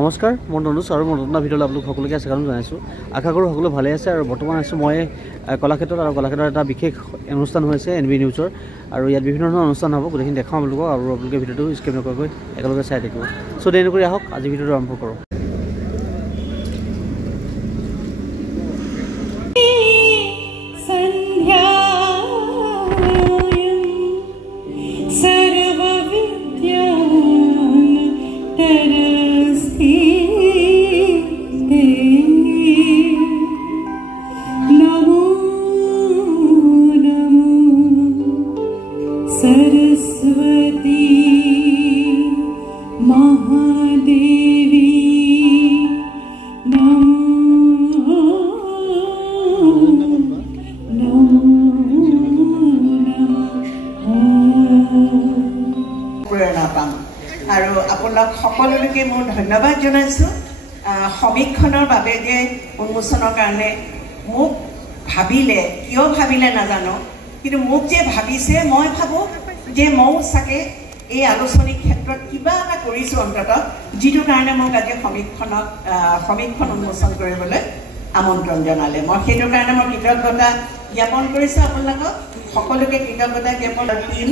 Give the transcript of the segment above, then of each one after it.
নমস্কাৰ মই ননুজ আৰু মই নতুন ভিডিঅ'লৈ আপোনালোক সকলোকে স্বাগতম জনাইছোঁ আশা কৰোঁ সকলো ভালে আছে আৰু বৰ্তমান আছোঁ মই কলাক্ষেত্ৰত এটা বিশেষ অনুষ্ঠান হৈছে NB নিউজৰ আৰু ইয়াত বিভিন্ন ধৰণৰ অনুষ্ঠান হ'ব গোটেইখিনি দেখাম আপোনালোকক আৰু আপোনালোকে ভিডিঅ'টো স্কিপ নকৰাকৈ একেলগে চাই থাকিব সো দেৰি নকৰি আহক আজি ভিডিঅ'টো আৰম্ভ কৰোঁ আৰু আপোনাক সকলোকে মই ধন্যবাদ জনাইছো সমীক্ষণৰ বাবে যে উন্মোচনৰ কাৰণে মোক ভাবিলে কিয় ভাবিলে নাজানো কিন্তু মোক যে ভাবিছে মই ভাবো যে মই সাকে এই আলোচনী ক্ষেত্ৰত কিবা এটা কৰিছো অন্তত যিটো কাৰণে মোক আজি সমীক্ষণ উন্মোচন কৰিবলৈ আমন্ত্ৰণ জনালে মই সেইটো কাৰণে মই কৃতজ্ঞতা জ্ঞাপন কৰিছো আপোনালোকক সকলোকে কৃতজ্ঞতা জ্ঞাপন কৰিম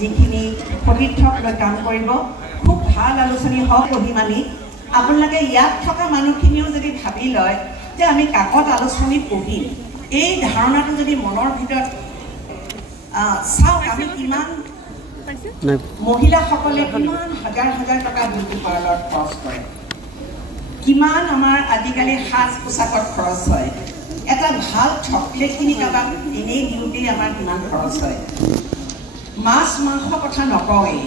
যিখিনি সতীৰ্থক লৈ কাম কৰিব খুব ভাল আলোচনী হওক অভিমানী আপোনালোকে ইয়াত থকা মানুহখিনিও যদি ভাবি লয় যে আমি কাকত আলোচনী পঢ়িম এই ধাৰণাটো যদি মনৰ ভিতৰত চাওক আমি কিমান মহিলাসকলে কিমান হাজাৰ হাজাৰ টকা বিউটি পাৰ্লাৰত খৰচ কৰে কিমান আমাৰ আজিকালি সাজ পোছাকত খৰচ হয় এটা ভাল চকলেট কিনি কাবাক এনেই দিওঁতেই আমাৰ কিমান খৰচ হয় মাছ মাংস কথা নকওঁৱেই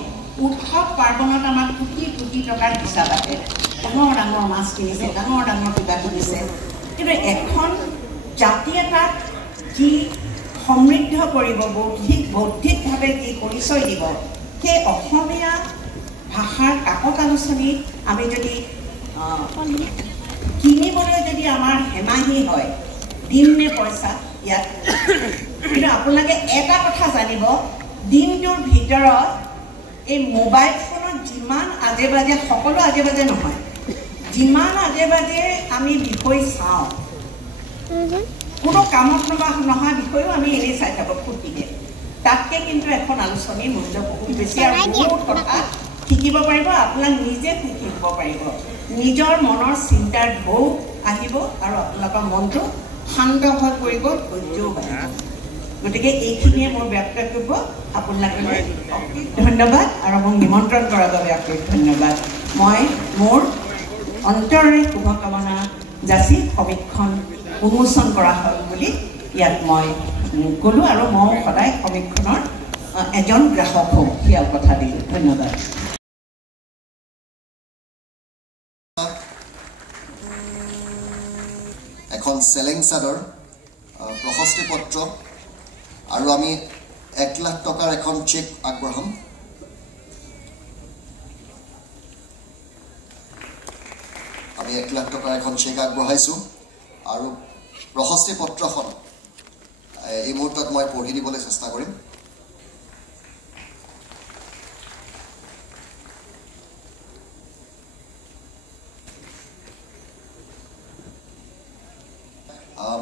উৎসৱ পাৰ্বণত আমাৰ কোটি কোটি টকাৰ হিচাপ আছে ডাঙৰ ডাঙৰ মাছ কিনিছে ডাঙৰ ডাঙৰ কিবা কিনিছে কিন্তু এখন জাতি এটাক যি সমৃদ্ধ কৰিব বৌদ্ধিকভাৱে যি পৰিচয় দিব সেই অসমীয়া ভাষাৰ কাকত আলোচনী আমি যদি কিনিবলৈ যদি আমাৰ হেমাহি হয় দিম নে পইচা ইয়াত কিন্তু আপোনালোকে এটা কথা জানিব দিনটোৰ ভিতৰত এই মোবাইল ফোনত যিমান আজে বাজে সকলো আজে বাজে নহয় যিমান আজে বাজে আমি বিষয় চাওঁ কোনো কামত নহয় বিষয়ো আমি এনেই চাই থাকোঁ ফূৰ্তিকে তাতকৈ কিন্তু এখন আলোচনী মূল্য বহুত বেছি আৰু বহুত কথা শিকিব পাৰিব আপোনাক নিজে শিকিব পাৰিব নিজৰ মনৰ চিন্তাৰ ঢৌ আহিব আৰু আপোনালোকৰ মনটো শান্ত হৈ পৰিব ধৈৰ্যও বাঢ়িব গতিকে এইখিনিয়ে মোৰ বক্তব্য আপোনালোকলৈ ধন্যবাদ আৰু মোক নিমন্ত্ৰণ কৰাৰ বাবে আপোনাক ধন্যবাদ মই মোৰ অন্তৰৰে শুভকামনা যাচি সমীক্ষণ উন্মোচন কৰা হ'ল বুলি ইয়াত মই ক'লোঁ আৰু মই সদায় সমীক্ষণৰ এজন গ্ৰাহক হওঁ সেয়া কথা দিলোঁ ধন্যবাদ এখন চেলেং চাদৰ প্ৰশস্তি পত্ৰ আৰু আমি 1 লাখ টকাৰ এখন চেক আগবঢ়াম আমি 1 লাখ টকাৰ এখন চেক আগবঢ়াইছোঁ আৰু প্ৰশস্তি পত্ৰখন এই মুহূৰ্তত মই পঢ়ি দিবলৈ চেষ্টা কৰিম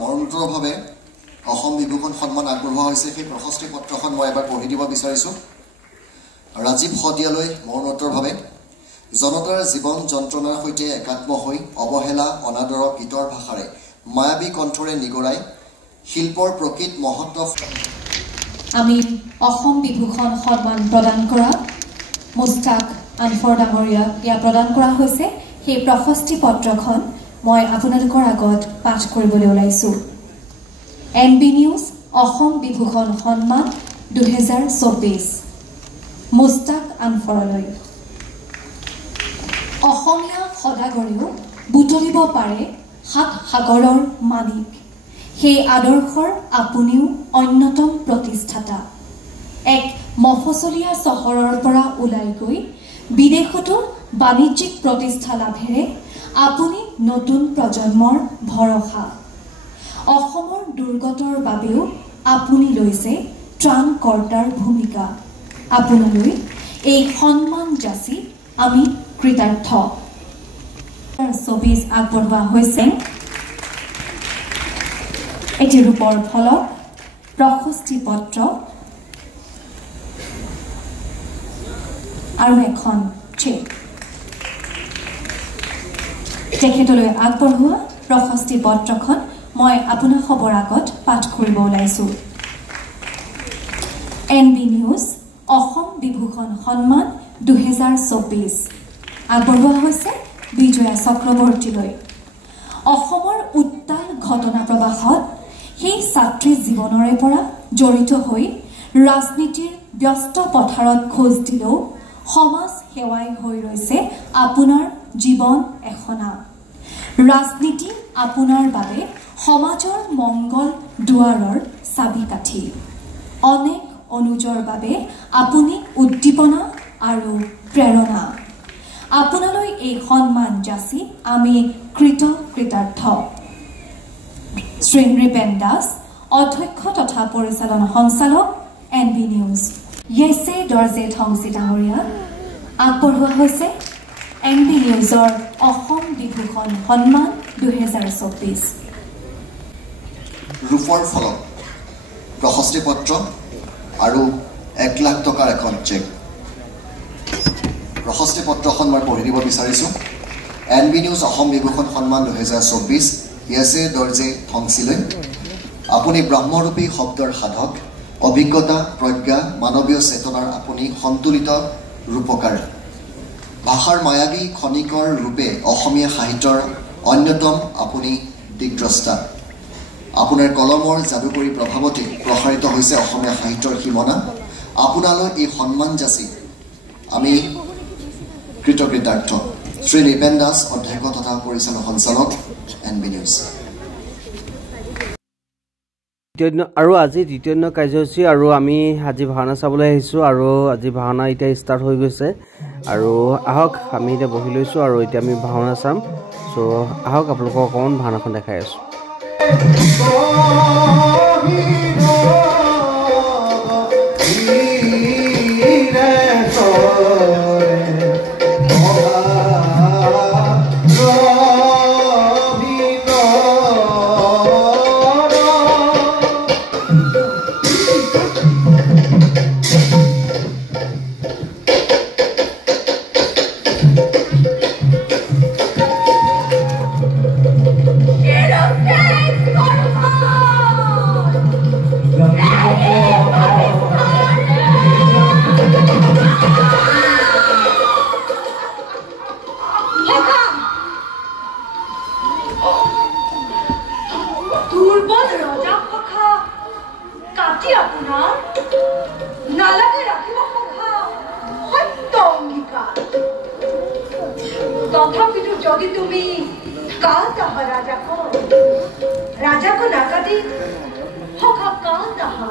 মৰণোত্তৰভাৱে অসম বিভূষণ সন্মান আগবঢ়োৱা হৈছে সেই প্ৰশস্তি পত্ৰখন মই এবাৰ পঢ়ি দিব বিচাৰিছোঁ ৰাজীৱ শদিয়ালৈ মৰণোত্তৰভাৱে জনতাৰ জীৱন যন্ত্ৰণাৰ সৈতে একাত্ম হৈ অৱহেলা অনাদৰ গীতৰ ভাষাৰে মায়াবী কণ্ঠৰে নিগৰাই শিল্পৰ প্ৰকৃত মহত্ব আমি অসম বিভূষণ সন্মান প্ৰদান কৰা মুস্তাক আনফৰ ডাঙৰীয়াক প্ৰদান কৰা হৈছে সেই প্ৰশস্তি পত্ৰখন মই আপোনালোকৰ আগত পাঠ কৰিবলৈ ওলাইছোঁ NB নিউজ অসম বিভূষণ সন্মান 2024 মুস্তাক আনফৰলৈ অসমীয়া সদাগৰেও বুটলিব পাৰে 7 সাগৰৰ মানিক সেই আদৰ্শৰ আপুনিও অন্যতম প্ৰতিষ্ঠাতা এক মফচলীয়া চহৰৰ পৰা ওলাই গৈ বিদেশতো বাণিজ্যিক প্ৰতিষ্ঠা লাভেৰে আপুনি নতুন প্ৰজন্মৰ ভৰসা অসমৰ দুৰ্গতৰ বাবেও আপুনি লৈছে ত্ৰাণকৰ্তাৰ ভূমিকা আপোনালৈ এই সন্মান যাচি আমি কৃতাৰ্থ ২৪ আগবঢ়োৱা হৈছে এটি ৰূপৰ ফলক প্ৰশস্তি পত্ৰ আৰু এখন চেক তেখেতলৈ আগবঢ়োৱা প্ৰশস্তি পত্ৰখন মই আপোনাৰ খবৰ আগত পাঠ কৰিব ওলাইছো NB নিউজ অসম বিভূষণ সন্মান 2024 আগবঢ়োৱা হৈছে বিজয়া চক্ৰৱৰ্তীলৈ অসমৰ উত্তাল ঘটনা প্ৰবাহত সেই ছাত্ৰী জীৱনৰে পৰা জড়িত হৈ ৰাজনীতিৰ ব্যস্ত পথাৰত খোজ দিলেও সমাজ সেৱাই হৈ ৰৈছে আপোনাৰ জীৱন এখনা ৰাজনীতি আপোনাৰ বাবে সমাজৰ মংগল দুৱাৰৰ চাবিকাঠি অনেক অনুজৰ বাবে আপুনি উদ্দীপনা আৰু প্ৰেৰণা আপোনালৈ এই সন্মান যাচি আমি কৃতজ্ঞ শ্ৰী নৃপেন দাস অধ্যক্ষ তথা পৰিচালনা সঞ্চালক NB নিউজ ইয়েছে দৰ্জে থংচি ডাঙৰীয়া আগবঢ়োৱা হৈছে NB নিউজৰ অসম বিভূষণ সন্মান 2024 ৰূপৰ ফলক প্ৰশস্তি পত্ৰ আৰু 1 লাখ টকাৰ এখন চেক প্ৰশস্তি পত্ৰখন মই পঢ়ি দিব বিচাৰিছোঁ NB নিউজ অসম বিভূষণ সন্মান 2024 ইয়েছে দৰ্জে থংচিলৈ আপুনি ব্ৰহ্মৰূপী শব্দৰ সাধক অভিজ্ঞতা প্ৰজ্ঞা মানৱীয় চেতনাৰ আপুনি সন্তুলিত ৰূপকাৰ ভাষাৰ মায়াবী খনিকৰ ৰূপে অসমীয়া সাহিত্যৰ অন্যতম আপুনি দিগদ্ৰষ্টা আপোনাৰ কলমৰ যাদুকৰী প্ৰভাৱতে প্ৰসাৰিত হৈছে অসমীয়া সাহিত্যৰ সীমনা আপোনালৈ এই সন্মান যাচি আমি কৃতজ্ঞ শ্ৰী নৃপেন দাস অধ্যক্ষ তথা পৰিচালনা সঞ্চালক NB নিউজ আৰু আজি দ্বিতীয় দিনৰ কাৰ্যসূচী আৰু আমি আজি ভাওনা চাবলৈ আহিছোঁ আৰু আজি ভাওনা এতিয়া ষ্টাৰ্ট হৈ গৈছে আৰু আহক আমি এতিয়া বহি লৈছোঁ আৰু এতিয়া আমি ভাওনা চাম চ' আহক আপোনালোকক অকণমান ভাওনাখন দেখাই আছোঁ তথাপিতো যদি তুমি কাল তাহা রাজাকো নাকাটি হকা কাল তাহা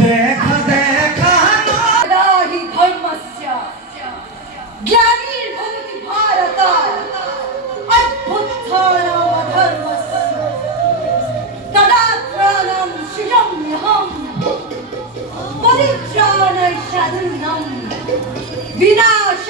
দেখা तरुणम विनाश